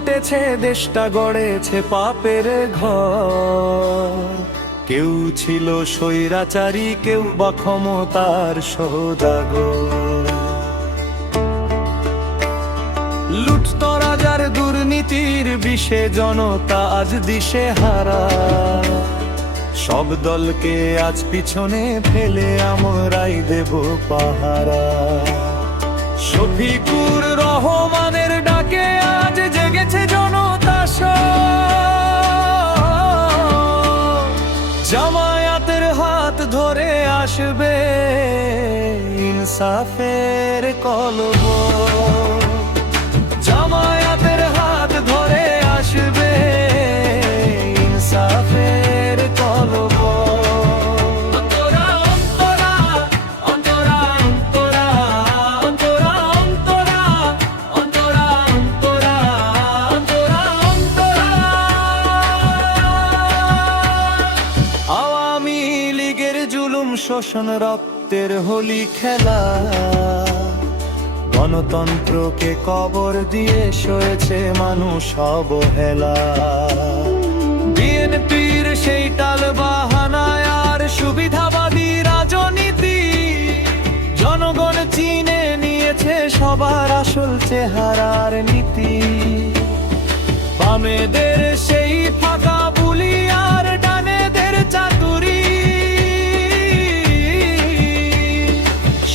লুটেছে দেশটা গড়েছে পাপের ঘর। কেউ ছিল স্বৈরাচারী, কেউ বা ক্ষমতার সওদাগর। লুটতরাজার দুর্নীতির বিষে জনতা আজ দিশেহারা। সব দলকে আজ পিছনে ফেলে আমরাই দেব পাহারা। শফিকুর রহমানের ডাকে আজ জেগেছে জনতা সব। জামায়াতের হাত ধরে আসবে ইনসাফের কলব। জামায়াতের হাত ধরে আসবে ইনসাফের কলব। অন্তরা অন্তরা অন্তরা অন্তরা অন্তরা অন্তরা অন্তরা অন্তরা অন্তরা অন্তরা। আওয়ামী লীগের জুলুম শোষণ রক্তের হোলি খেলা। গণতন্ত্রকে কবর দিয়ে সয়েছে মানুষ অবহেলা। বিএনপির সেই টাল বাহানায় আর সুবিধাবাদী রাজনীতি। জনগণ চিনে নিয়েছে সবার আসল চেহারার নীতি। বামেদের সেই ফাঁকা বুলি আর ডানেদের চাতুরি।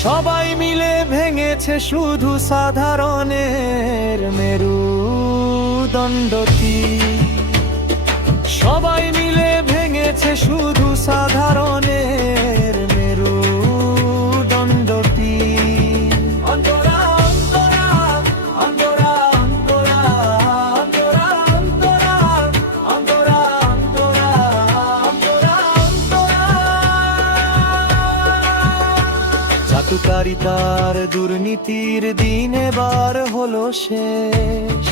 সবাই মিলে ভেঙেছে শুধু সাধারণের মেরুদণ্ডটি। সবাই মিলে ভেঙেছে শুধু সাধারণের মেরুদণ্ডটি। অন্তরা অন্তরা অন্তরা অন্তরা অন্তরা অন্তরা অন্তরা অন্তরা অন্তরা অন্তরা। চাটুকারিতার দুর্নীতির দিন এবার হলো শেষ।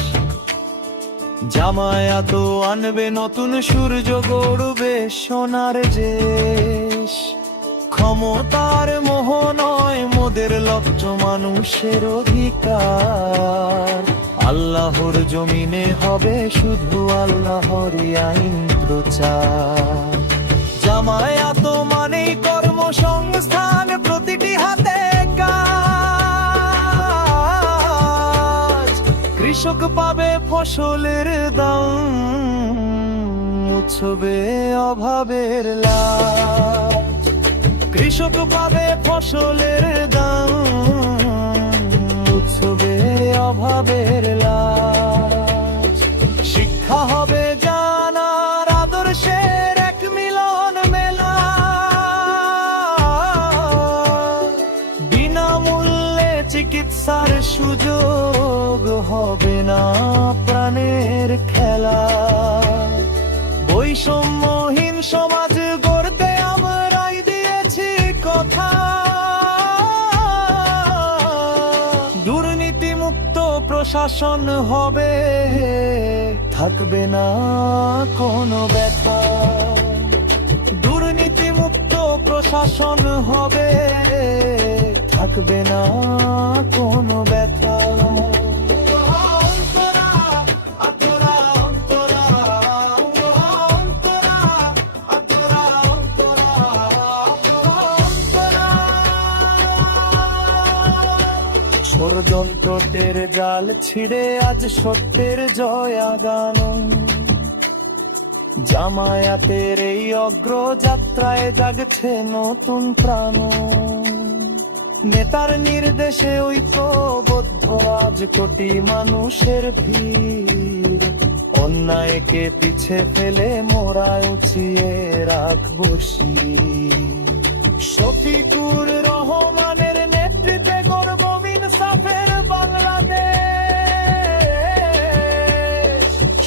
জামায়াত আনবে নতুন সূর্য, গড়বে সোনার দেশ। ক্ষমতার মোহ নয় মোদের লক্ষ্য, মানুষের অধিকার। আল্লাহর জমিনে হবে শুধু আল্লাহরই আইন প্রচার। জামায়াত মানেই কর্মসংস্থান, প্রতিটি হাতে কাজ। কৃষক পাবে ফসলের দাম, মুছবে অভাবের লাভ। কৃষক পাবে ফসলের দাম, মুছবে অভাবের লাভ। শিক্ষা হবে জানার আদর্শের এক মিলন মেলা। বিনামূল্যে চিকিৎসার সুযোগ হবে না প্রাণের খেলা। বৈষম্যহীন সমাজ গড়তে আমরাই দিয়েছি কথা। দুর্নীতিমুক্ত প্রশাসন হবে, থাকবে না কোনো ব্যথা। দুর্নীতিমুক্ত প্রশাসন হবে, থাকবে না কোনো ব্যথা। ষড়যন্ত্রের জাল ছিঁড়ে আজ সত্যের জয় গানো। জামায়াতের এই অগ্রযাত্রায় জাগছে নতুন প্রাণ। নেতার নির্দেশে ঐক্যবদ্ধ আজ কোটি মানুষের ভিড়। অন্যায়কে পিছে ফেলে মোরা উঁচিয়ে রাখবো শির। শফিকুর রহমানের নেতৃত্বে গড়ব ইনসাফের বাংলাদেশ।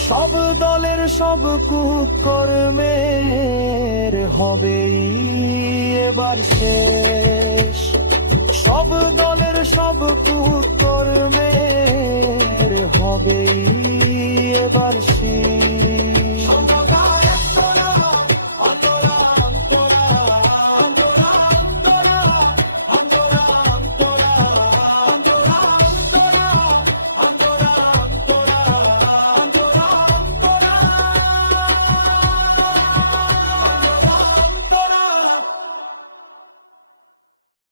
সব দলের সব কুকর্মের হবে এবার শেষ। সব দলের সব কুকর্মের হবে এবার শেষ।